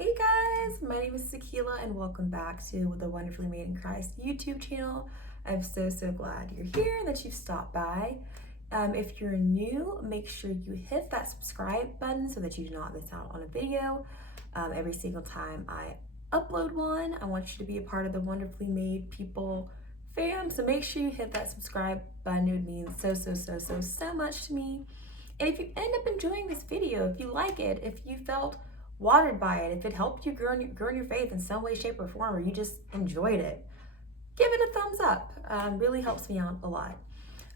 Hey guys, my name is Sakila and welcome back to the Wonderfully Made in Christ YouTube channel. I'm so glad you're here and that you've stopped by. If you're new, make sure you hit that subscribe button so that you do not miss out on a video. Every single time I upload one, I want you to be a part of the Wonderfully Made People fam. So make sure you hit that subscribe button. It would mean so much to me. And if you end up enjoying this video, if you like it, if you felt watered by it, if it helped you grow in your faith in some way, shape, or form, or you just enjoyed it, give it a thumbs up. Really helps me out a lot.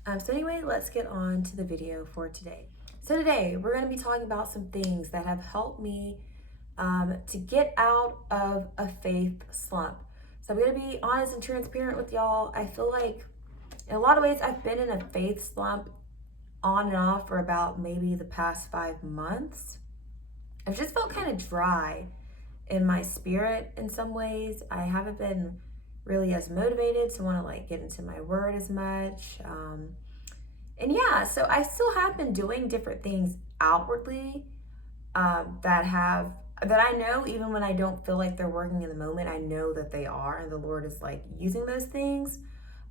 So anyway, let's get on to the video for today. So today, we're going to be talking about some things that have helped me to get out of a faith slump. So I'm going to be honest and transparent with y'all. I feel like in a lot of ways, I've been in a faith slump on and off for about maybe the past 5 months. I've just felt kind of dry in my spirit in some ways. I haven't been really as motivated to want to get into my word as much. And yeah, so I still have been doing different things outwardly that I know even when I don't feel like they're working in the moment, I know that they are, and the Lord is using those things.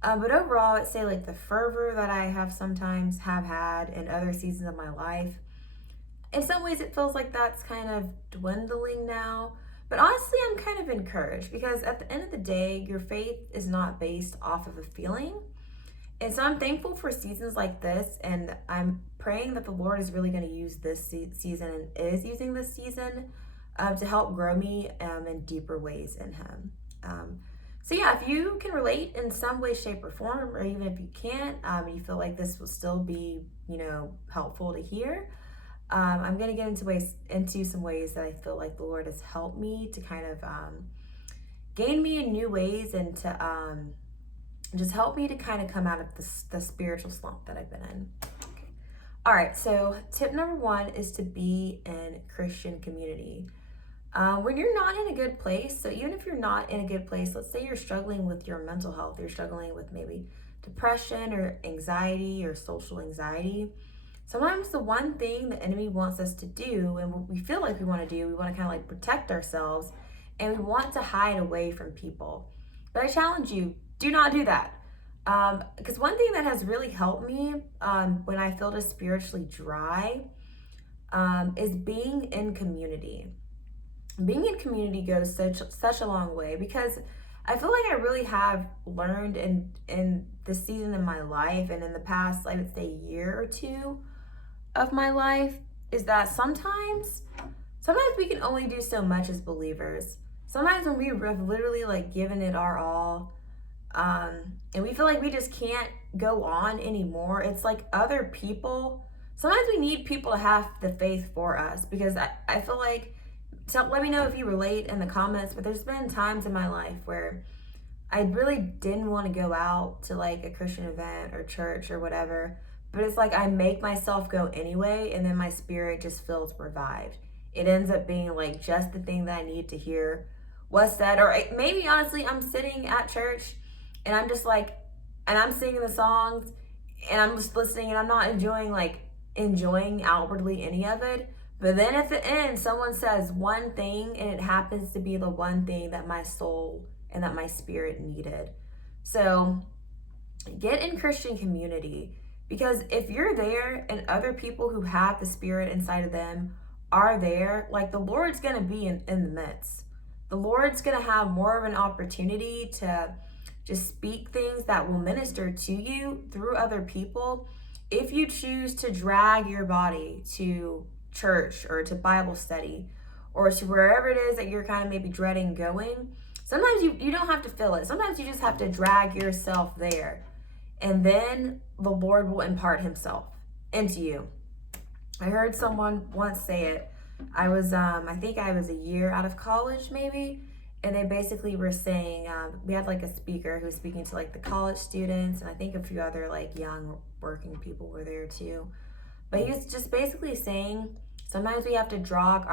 But overall, I'd say the fervor that I have sometimes have had in other seasons of my life, in some ways it feels like that's kind of dwindling now. But honestly, I'm kind of encouraged because at the end of the day, your faith is not based off of a feeling. And so I'm thankful for seasons like this, and I'm praying that the Lord is really going to use this season and is using this season to help grow me in deeper ways in Him. So yeah, if you can relate in some way, shape, or form, or even if you can't, you feel like this will still be, helpful to hear, I'm going to get into some ways that I feel like the Lord has helped me to kind of gain me in new ways and to just help me to kind of come out of the spiritual slump that I've been in. Okay. All right, so tip number 1 is to be in Christian community. When you're not in a good place, so even if you're not in a good place, let's say you're struggling with your mental health, you're struggling with maybe depression or anxiety or social anxiety, sometimes the one thing the enemy wants us to do, and what we feel like we want to do, we want to kind of protect ourselves, and we want to hide away from people. But I challenge you, do not do that. Because one thing that has really helped me when I feel just spiritually dry is being in community. Being in community goes such a long way, because I feel like I really have learned in this season of my life and in the past, I would say, year or two of my life, is that sometimes we can only do so much as believers. Sometimes when we have literally given it our all, and we feel like we just can't go on anymore, it's like other people, sometimes we need people to have the faith for us, because I feel like, so let me know if you relate in the comments, but there's been times in my life where I really didn't want to go out to a Christian event or church or whatever, but it's I make myself go anyway, and then my spirit just feels revived. It ends up being just the thing that I need to hear was said, or maybe honestly, I'm sitting at church and I'm just and I'm singing the songs and I'm just listening and I'm not enjoying outwardly any of it. But then at the end, someone says one thing, and it happens to be the one thing that my soul and that my spirit needed. So get in Christian community, because if you're there and other people who have the Spirit inside of them are there, the Lord's going to be in the midst. The Lord's going to have more of an opportunity to just speak things that will minister to you through other people if you choose to drag your body to church or to Bible study or to wherever it is that you're kind of maybe dreading going. Sometimes you don't have to feel it. Sometimes you just have to drag yourself there, and then the Lord will impart Himself into you. I heard someone once say it. I think I was a year out of college maybe, and they basically were saying, we had a speaker who was speaking to the college students, and I think a few other young working people were there too. But he was just basically saying, sometimes we have to drag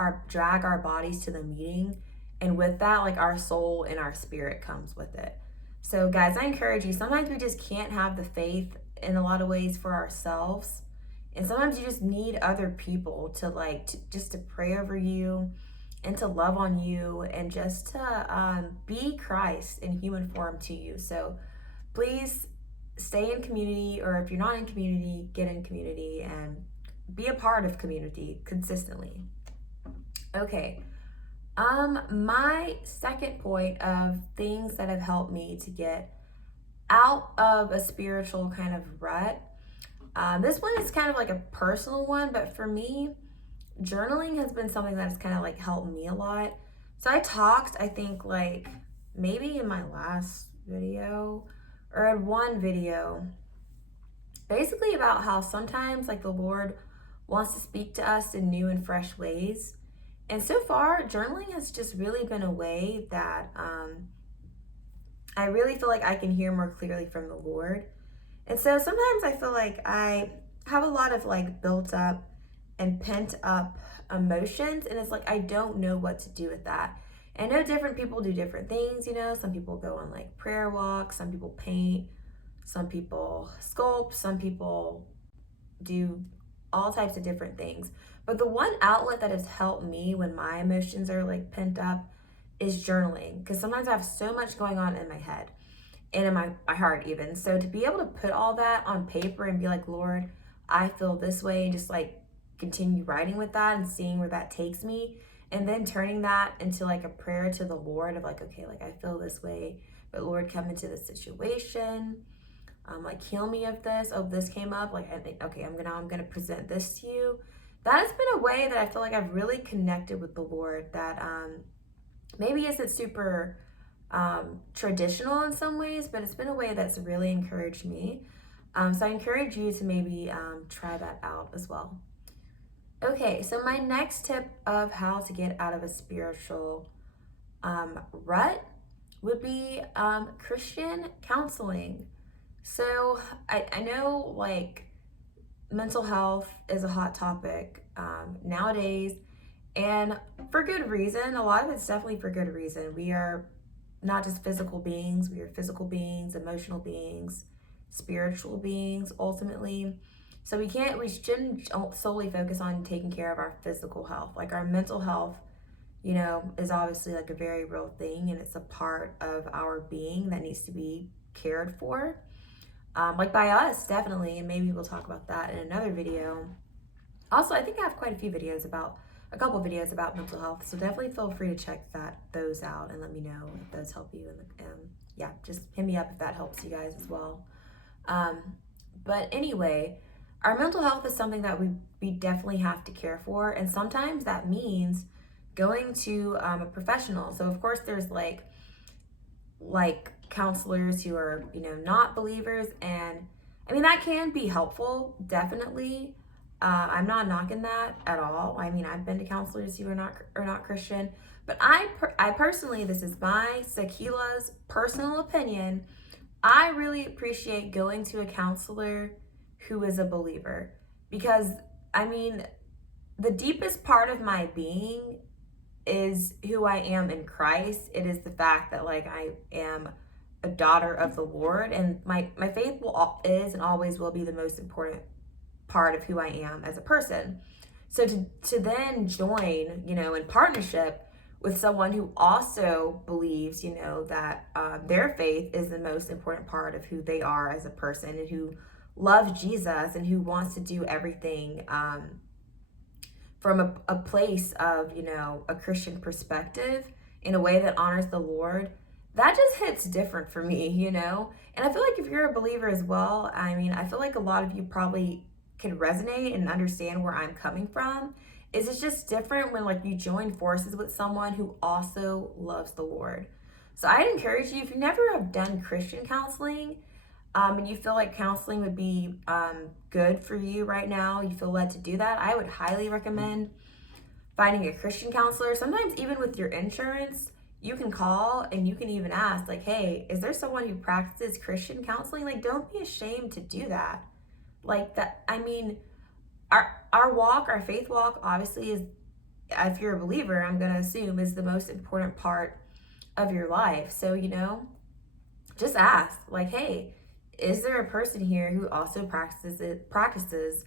our bodies to the meeting, and with that, our soul and our spirit comes with it. So guys, I encourage you, sometimes we just can't have the faith in a lot of ways for ourselves. And sometimes you just need other people to just to pray over you and to love on you and just to be Christ in human form to you. So please stay in community, or if you're not in community, get in community and be a part of community consistently. Okay. My second point of things that have helped me to get out of a spiritual kind of rut. This one is kind of like a personal one, but for me, journaling has been something that's kind of like helped me a lot. So I talked, I think, like maybe in my last video or in one video, basically about how sometimes like the Lord wants to speak to us in new and fresh ways. And so far, journaling has just really been a way that I really feel like I can hear more clearly from the Lord. And so sometimes I feel like I have a lot of like built up and pent up emotions, and it's like I don't know what to do with that. And I know different people do different things, you know. Some people go on like prayer walks, some people paint, some people sculpt, some people do all types of different things. But the one outlet that has helped me when my emotions are like pent up is journaling, because sometimes I have so much going on in my head and in my heart even. So to be able to put all that on paper and be like, Lord, I feel this way, and just like continue writing with that and seeing where that takes me, and then turning that into like a prayer to the Lord of like, okay, like I feel this way, but Lord, come into this situation. Like heal me of this. Oh, this came up. Like, I think, okay, I'm gonna present this to you. That has been a way that I feel like I've really connected with the Lord. That maybe isn't super traditional in some ways, but it's been a way that's really encouraged me. So I encourage you to maybe try that out as well. Okay, so my next tip of how to get out of a spiritual rut would be Christian counseling. So I know like mental health is a hot topic nowadays, and for good reason. A lot of it's definitely for good reason. We are not just physical beings, we are physical beings, emotional beings, spiritual beings ultimately. So we shouldn't solely focus on taking care of our physical health. Like our mental health, you know, is obviously like a very real thing, and it's a part of our being that needs to be cared for. Like by us, definitely, and maybe we'll talk about that in another video. Also, I think I have quite a few videos about, a couple videos about mental health, so definitely feel free to check those out and let me know if those help you. And yeah, just hit me up if that helps you guys as well. But anyway, our mental health is something that we definitely have to care for, and sometimes that means going to a professional. So of course, there's like counselors who are, you know, not believers, and I mean that can be helpful, definitely. I'm not knocking that at all. I mean, I've been to counselors who are not Christian, but I personally, this is my Sakila's personal opinion, I really appreciate going to a counselor who is a believer, because I mean the deepest part of my being is who I am in Christ. It is the fact that like I am a daughter of the Lord, and my faith is and always will be the most important part of who I am as a person. So to then join, you know, in partnership with someone who also believes, you know, that their faith is the most important part of who they are as a person, and who loves Jesus and who wants to do everything from a place of, you know, a Christian perspective in a way that honors the Lord, that just hits different for me, you know? And I feel like if you're a believer as well, I mean, I feel like a lot of you probably can resonate and understand where I'm coming from. It's just different when like you join forces with someone who also loves the Lord. So I'd encourage you, if you never have done Christian counseling, and you feel like counseling would be good for you right now, you feel led to do that, I would highly recommend finding a Christian counselor. Sometimes even with your insurance, you can call and you can even ask like, hey, is there someone who practices Christian counseling? Like, don't be ashamed to do that. Like that, I mean, our walk, our faith walk, obviously is, if you're a believer, I'm going to assume, is the most important part of your life. So, you know, just ask like, hey, is there a person here who also practices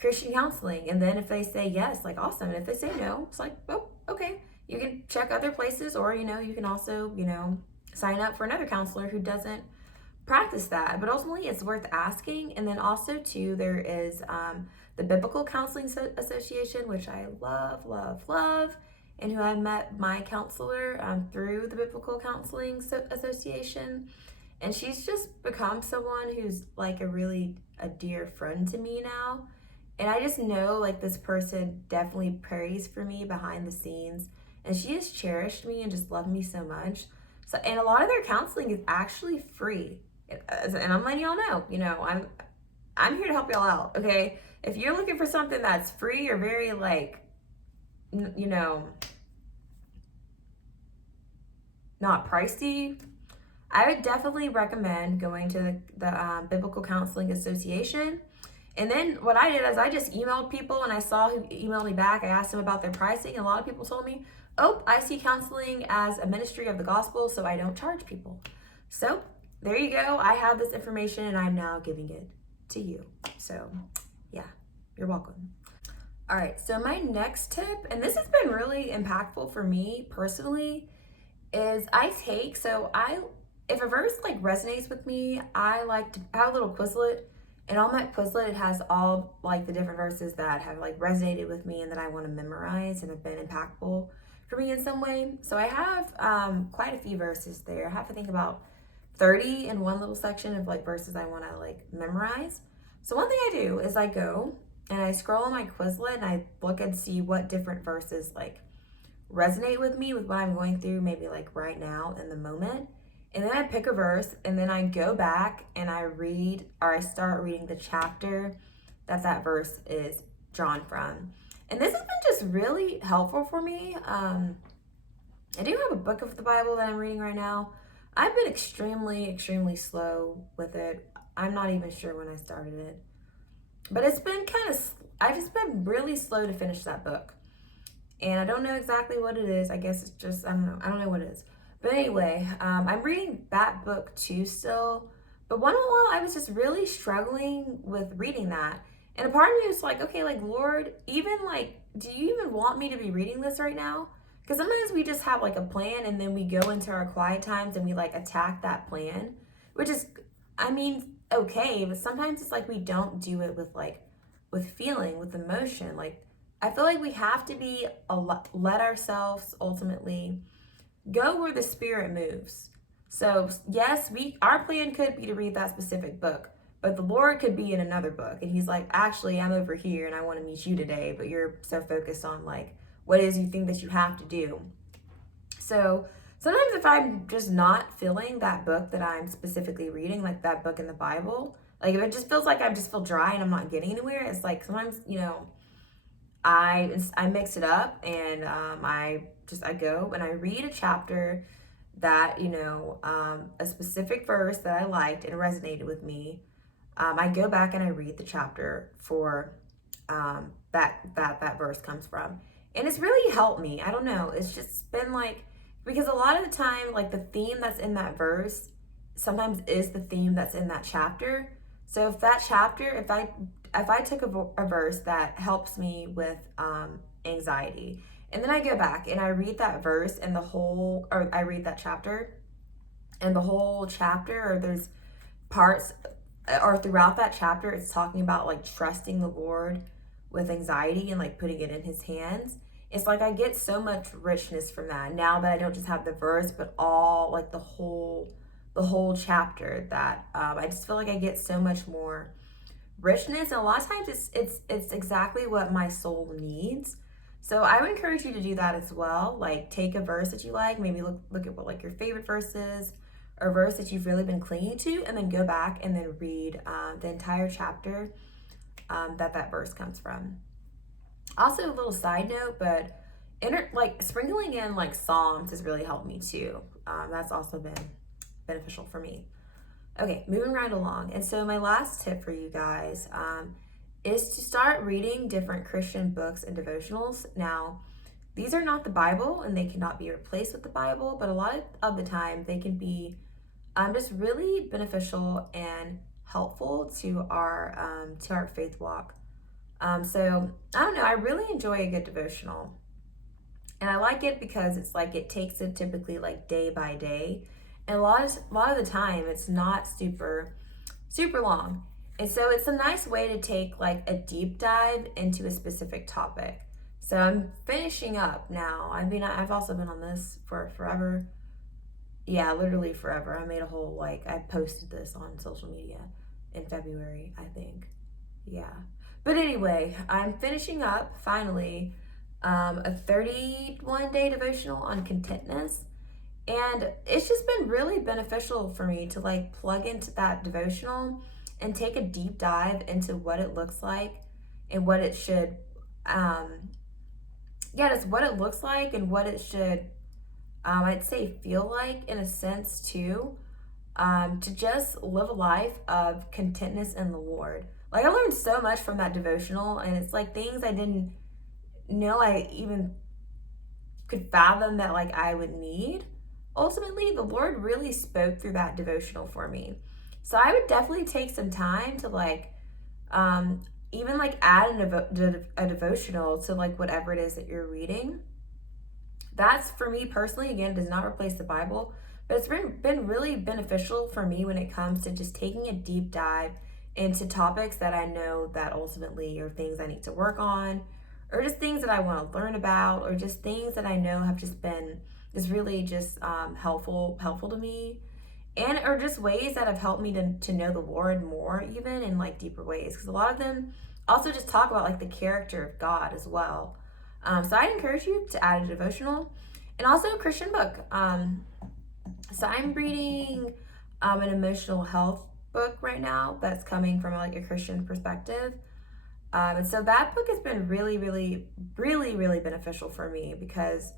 Christian counseling? And then if they say yes, like awesome. And if they say no, it's like, oh, okay. you can check other places, or, you can also, sign up for another counselor who doesn't practice that. But ultimately, it's worth asking. And then also, too, there is the Biblical Counseling Association, which I love, love, love, and who I met my counselor through the Biblical Counseling Association. And she's just become someone who's like a dear friend to me now. And I just know like this person definitely prays for me behind the scenes. And she has cherished me and just loved me so much. So, and a lot of their counseling is actually free. And I'm letting y'all know, I'm here to help y'all out, okay? If you're looking for something that's free or very like, not pricey, I would definitely recommend going to the Biblical Counseling Association. And then what I did is I just emailed people, and I saw who emailed me back. I asked them about their pricing, and a lot of people told me, oh, I see counseling as a ministry of the gospel, so I don't charge people. So there you go. I have this information, and I'm now giving it to you. So yeah, you're welcome. All right, so my next tip, and this has been really impactful for me personally, is if a verse like resonates with me, I like to have a little Quizlet, and on that Quizlet it has all like the different verses that have like resonated with me and that I want to memorize and have been impactful for me in some way. So I have quite a few verses there. I have to think about 30 in one little section of like verses I want to like memorize. So one thing I do is I go and I scroll on my Quizlet and I look and see what different verses like resonate with me with what I'm going through, maybe like right now in the moment. And then I pick a verse, and then I go back and I read, or I start reading the chapter that verse is drawn from. And this has been just really helpful for me. I do have a book of the Bible that I'm reading right now. I've been extremely, extremely slow with it. I'm not even sure when I started it. But it's been I've just been really slow to finish that book. And I don't know exactly what it is. I guess it's just, I don't know what it is. But anyway, I'm reading that book too still. But one while I was just really struggling with reading that. And a part of me was like, okay, like, Lord, even like, do you even want me to be reading this right now? Because sometimes we just have like a plan, and then we go into our quiet times and we like attack that plan, which is, okay. But sometimes it's like we don't do it with feeling, with emotion. Like, I feel like we have to let ourselves ultimately go where the Spirit moves. So yes, our plan could be to read that specific book, but the Lord could be in another book, and He's like, actually, I'm over here and I want to meet you today, but you're so focused on like what it is you think that you have to do. So sometimes if I'm just not feeling that book that I'm specifically reading, like that book in the Bible, like if it just feels like I just feel dry and I'm not getting anywhere, it's like sometimes, I mix it up, and I go and I read a chapter that, a specific verse that I liked and resonated with me. I go back and I read the chapter for that verse comes from. And it's really helped me. I don't know. It's just been like, because a lot of the time, like the theme that's in that verse sometimes is the theme that's in that chapter. So if that chapter, if I took a verse that helps me with anxiety, and then I go back and I read that verse and I read that chapter, and the whole chapter, or there's parts, or throughout that chapter, it's talking about like trusting the Lord with anxiety and like putting it in His hands. It's like I get so much richness from that now that I don't just have the verse, but all like the whole chapter, that I just feel like I get so much more richness, and a lot of times it's exactly what my soul needs. So I would encourage you to do that as well. Like, take a verse that you like, maybe look at what like your favorite verse is, or a verse that you've really been clinging to, and then go back and then read the entire chapter that verse comes from. Also, a little side note, but sprinkling in like Psalms has really helped me too. That's also been beneficial for me. Okay, moving right along. And so my last tip for you guys is to start reading different Christian books and devotionals. Now, these are not the Bible, and they cannot be replaced with the Bible, but a lot of the time they can be just really beneficial and helpful to our faith walk. So I don't know, I really enjoy a good devotional. And I like it because it's like it takes it typically like day by day. And a lot of the time it's not super long. And so it's a nice way to take like a deep dive into a specific topic. So I'm finishing up now. I mean, I've also been on this for forever. Yeah, literally forever. I made a whole, like, I posted this on social media in February, I think. Yeah. But anyway, I'm finishing up finally a 31-day devotional on contentness. And it's just been really beneficial for me to like plug into that devotional and take a deep dive into what it looks like and what it should, yeah, it's what it looks like and what it should, I'd say, feel like in a sense too, to just live a life of contentness in the Lord. Like, I learned so much from that devotional, and it's like things I didn't know I even could fathom that like I would need. Ultimately, the Lord really spoke through that devotional for me. So I would definitely take some time to like um even like add a devotional to like whatever it is that you're reading. That's, for me personally, again, does not replace the Bible, but it's been really beneficial for me when it comes to just taking a deep dive into topics that I know that ultimately are things I need to work on, or just things that I want to learn about, or just things that I know have just been just really just helpful to me, and or just ways that have helped me to know the Lord more, even in like deeper ways, because a lot of them also just talk about like the character of God as well. So I encourage you to add a devotional and also a Christian book. So I'm reading an emotional health book right now that's coming from like a Christian perspective. And so that book has been really beneficial for me because,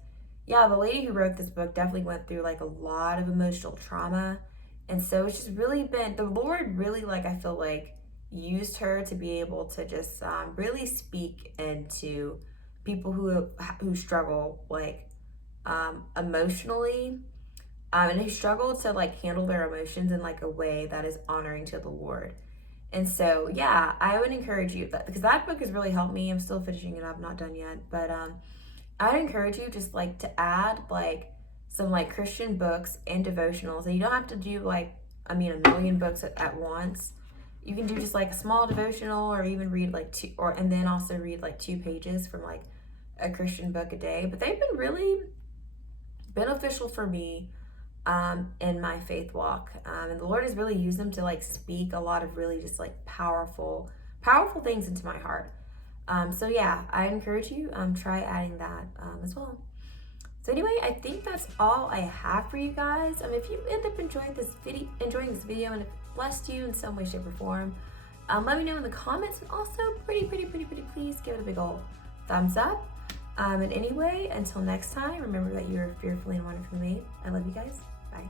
yeah, the lady who wrote this book definitely went through like a lot of emotional trauma. And so it's just really been, the Lord really, like, I feel like used her to be able to just really speak into people who struggle like emotionally, and who struggle to like handle their emotions in like a way that is honoring to the Lord. And so, yeah, I would encourage you that, because that book has really helped me. I'm still finishing it up, not done yet, but I'd encourage you just like to add like some like Christian books and devotionals, and you don't have to do like, I mean, a million books at once. You can do just like a small devotional, or even read like two, or and then also read like 2 pages from like a Christian book a day. But they've been really beneficial for me in my faith walk, and the Lord has really used them to like speak a lot of really just like powerful things into my heart. So yeah, I encourage you try adding that as well. So anyway, I think that's all I have for you guys. If you end up enjoying this video and it blessed you in some way, shape, or form, let me know in the comments. And also, pretty please give it a big old thumbs up. And anyway, until next time, remember that you're fearfully and wonderfully made. I love you guys. Bye.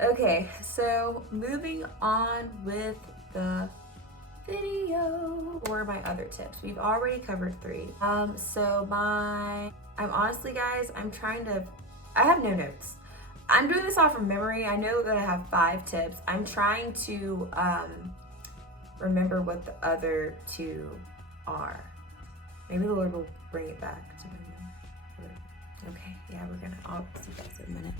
Okay, so moving on with the video, or my other tips. We've already covered 3. I'm honestly, guys, I have no notes. I'm doing this off from memory. I know that I have 5 tips. I'm trying to remember what the other 2 are. Maybe the Lord will bring it back to me. Okay, yeah, I'll see you guys in a minute.